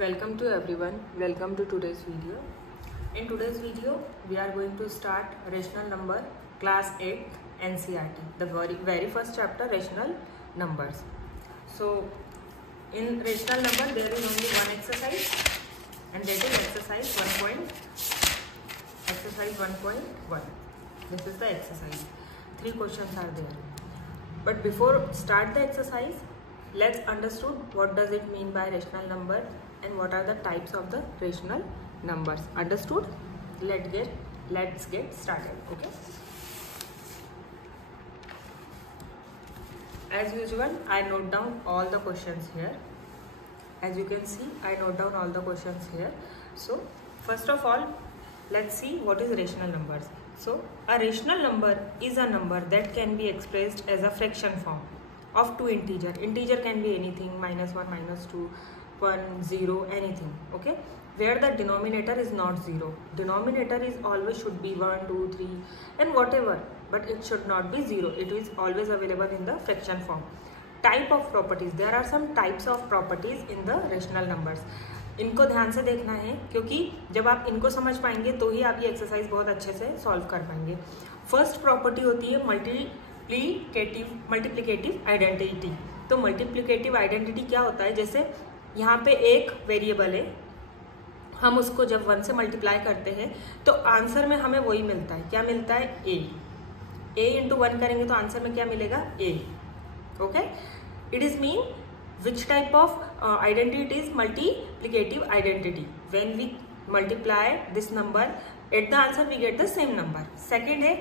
Welcome to everyone. Welcome to today's video. In today's video, we are going to start rational number class 8 NCERT. The very first chapter, rational numbers. So, in rational number, there is only one exercise, and that is exercise 1.1. This is the exercise. 3 questions are there. But before start the exercise, let's understood what does it mean by rational number and what are the types of the rational numbers. Understood? Let's get started. Okay. As usual, I note down all the questions here. As you can see, I note down all the questions here. So first of all, let's see what is rational numbers. So a rational number is a number that can be expressed as a fraction form of 2 integer. Integer can be anything, -1, -2, 1, 0, anything. Okay, where the denominator is not 0. Denominator is always should be 1, 2, 3 and whatever, but it should not be 0. It is always available in the fraction form. Type of properties, there are some types of properties in the rational numbers. इनको ध्यान से देखना है, क्योंकि जब आप इनको समझ पाएंगे तो ही आप ये एक्सरसाइज बहुत अच्छे से सॉल्व कर पाएंगे. फर्स्ट प्रॉपर्टी होती है मल्टीप्लिकेटिव आइडेंटिटी. तो मल्टीप्लिकेटिव आइडेंटिटी क्या होता है, जैसे यहाँ पे एक वेरिएबल है, हम उसको जब 1 से मल्टीप्लाई करते हैं तो आंसर में हमें वही मिलता है. क्या मिलता है? a इंटू 1 करेंगे तो आंसर में क्या मिलेगा? a. Okay, it is mean which type of identity is multiplicative identity. When we multiply this number, at the answer we get the same number. Second है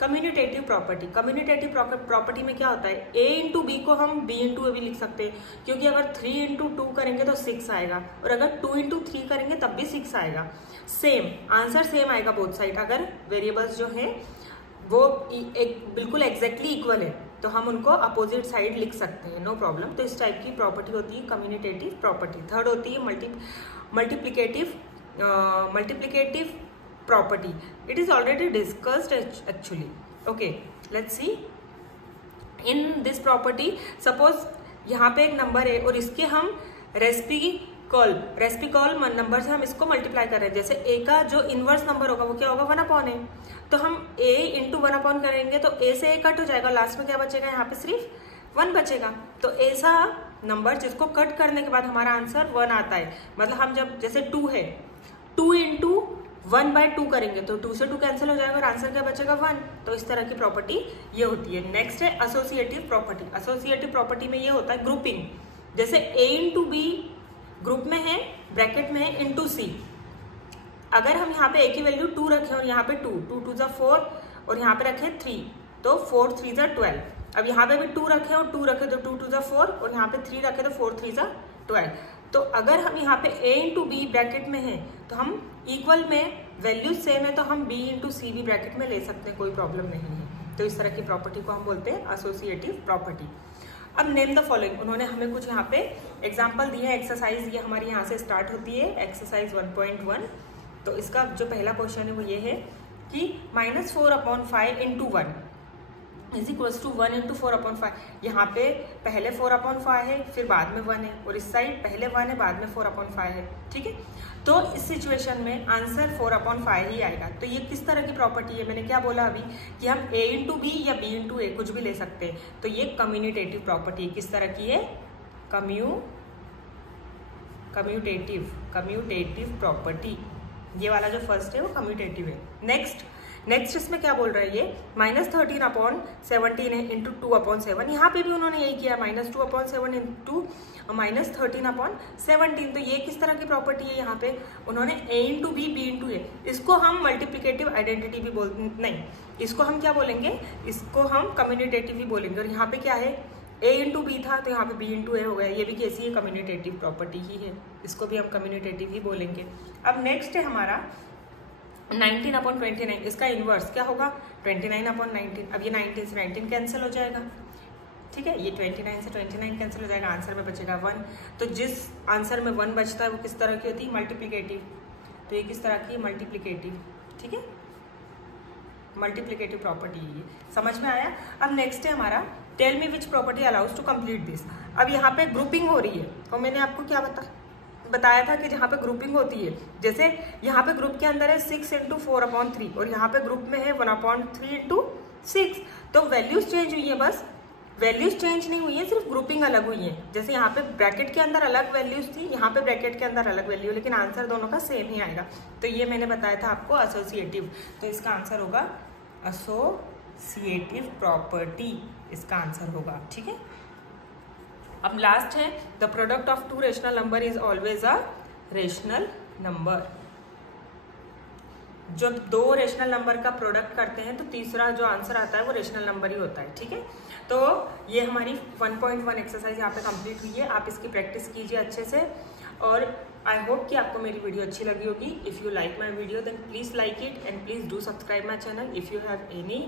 कम्यूनिटेटिव प्रॉपर्टी. कम्यूनिटेटिव प्रॉपर्टी में क्या होता है, a इंटू बी को हम b into ए भी लिख सकते हैं, क्योंकि अगर 3 इंटू 2 करेंगे तो 6 आएगा, और अगर 2 इंटू 3 करेंगे तब भी 6 आएगा. सेम आंसर सेम आएगा बोथ साइड. अगर वेरिएबल्स जो हैं वो बिल्कुल एग्जैक्टली इक्वल है तो हम उनको अपोजिट साइड लिख सकते हैं, नो प्रॉब्लम. तो इस टाइप की प्रॉपर्टी होती है कम्यूनिटेटिव प्रॉपर्टी. थर्ड होती है multiplicative property. It is already discussed actually. Okay, let's see. In this property, suppose यहाँ पे एक नंबर है और इसके हम रेसिप्रोकल नंबर से हम इसको मल्टीप्लाई कर रहे हैं. जैसे a का जो इनवर्स नंबर होगा वो क्या होगा? 1/n. तो हम a इंटू 1/n करेंगे तो a से a कट हो जाएगा, लास्ट में क्या बचेगा? यहाँ पे सिर्फ 1 बचेगा. तो ऐसा नंबर जिसको कट करने के बाद हमारा आंसर 1 आता है, मतलब हम जब जैसे 2 है, 2 इंटू 1/2 करेंगे तो 2 से 2 कैंसिल हो जाएगा और आंसर क्या बचेगा? 1. तो इस तरह की प्रॉपर्टी ये होती है. नेक्स्ट है एसोसिएटिव प्रॉपर्टी. एसोसिएटिव प्रॉपर्टी में ये होता है ग्रुपिंग. जैसे a इंटू बी ग्रुप में है, ब्रैकेट में है, इंटू सी. अगर हम यहाँ पे a की वैल्यू 2 रखें और यहाँ पे 2 2 जा 4 और यहाँ पे रखें 3, तो 4 3 जा 12. अब यहाँ पे भी 2 रखें और 2 रखें तो 2 2 जा 4 और यहाँ पे 3 रखें तो 4 3 जा 12. तो अगर हम यहाँ पे a इंटू बी ब्रैकेट में है तो हम इक्वल में वैल्यू सेम है तो हम b इंटू सी भी ब्रैकेट में ले सकते हैं, कोई प्रॉब्लम नहीं है. तो इस तरह की प्रॉपर्टी को हम बोलते हैं एसोसिएटिव प्रॉपर्टी. अब नेम द फॉलोइंग. उन्होंने हमें कुछ यहाँ पे एग्जाम्पल दिए हैं. एक्सरसाइज ये हमारी यहाँ से स्टार्ट होती है, एक्सरसाइज 1.1. तो इसका जो पहला क्वेश्चन है वो ये है कि -4/5 into 1 is equals to 1 into 4/5. यहाँ पे पहले 4/5 है, फिर बाद में 1 है, और इस साइड पहले 1 है, बाद में 4/5 है. ठीक है, तो इस सिचुएशन में आंसर 4/5 ही आएगा. तो ये किस तरह की प्रॉपर्टी है? मैंने क्या बोला अभी कि हम a इंटू बी या b इंटू ए कुछ भी ले सकते हैं. तो ये कम्यूनिटेटिव प्रॉपर्टी किस तरह की है? Commutative property. ये वाला जो फर्स्ट है वो कम्यूटेटिव है. नेक्स्ट इसमें क्या बोल रहा है, ये -13/17 है इंटू 2/7. यहाँ पे भी उन्होंने यही किया, -2/7 इंटू -13/17. तो ये किस तरह की प्रॉपर्टी है? यहाँ पे उन्होंने a into B b into A. इसको हम मल्टीप्लिकेटिव आइडेंटिटी भी नहीं, इसको हम क्या बोलेंगे? इसको हम कम्यूनिटेटिव ही बोलेंगे. और यहाँ पे क्या है? a इंटू बी था तो यहाँ पे b इंटू ए हो गया. ये भी कैसी है? कम्यूनिटेटिव प्रॉपर्टी ही है, इसको भी हम कम्यूनिटेटिव ही बोलेंगे. अब नेक्स्ट है हमारा 19/29. इसका इनवर्स क्या होगा? 29/19. अब ये 19 से 19 कैंसिल हो जाएगा. ठीक है, ये 29 से 29 कैंसिल हो जाएगा, आंसर में बचेगा 1. तो जिस आंसर में 1 बचता है वो किस तरह की होती है? मल्टीप्लिकेटिव. तो ये किस तरह की? मल्टीप्लिकेटिव. ठीक है, मल्टीप्लिकेटिव प्रॉपर्टी है ये. समझ में आया? अब नेक्स्ट है हमारा tell me which property allows to complete this. अब यहाँ पे ग्रुपिंग हो रही है और मैंने आपको क्या बताया था कि जहाँ पे ग्रुपिंग होती है, जैसे यहाँ पे ग्रुप के अंदर है 6 × 4/3 और यहाँ पे ग्रुप में है 1/3 × 6, तो वैल्यूज चेंज हुई है, बस वैल्यूज चेंज नहीं हुई है, सिर्फ ग्रुपिंग अलग हुई है। जैसे यहाँ पे ब्रैकेट के अंदर अलग वैल्यूज थी, यहाँ पे ब्रैकेट के अंदर अलग वैल्यू, लेकिन आंसर दोनों का सेम ही आएगा। तो ये मैंने बताया था आपको एसोसिएटिव, तो इसका आंसर होगा एसोसिएटिव प्रॉपर्टी, इसका आंसर होगा। ठीक है, अब लास्ट है the product of two rational number is always a rational number. जब दो रेशनल नंबर का प्रोडक्ट करते हैं तो तीसरा जो आंसर आता है वो रेशनल नंबर ही होता है। ठीक है, तो ये हमारी 1.1 एक्सरसाइज यहाँ पे कंप्लीट हुई है। आप इसकी प्रैक्टिस कीजिए अच्छे से, और आई होप कि आपको मेरी वीडियो अच्छी लगी होगी। If you like my video then please like it and please do subscribe my channel. If you have any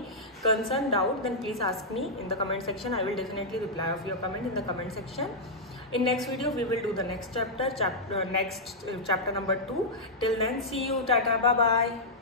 concern doubt then please ask me in the comment section. I will definitely reply of your comment in the comment section. In next video we will do the next chapter, next chapter number 2. Till then, see you, tata, bye bye.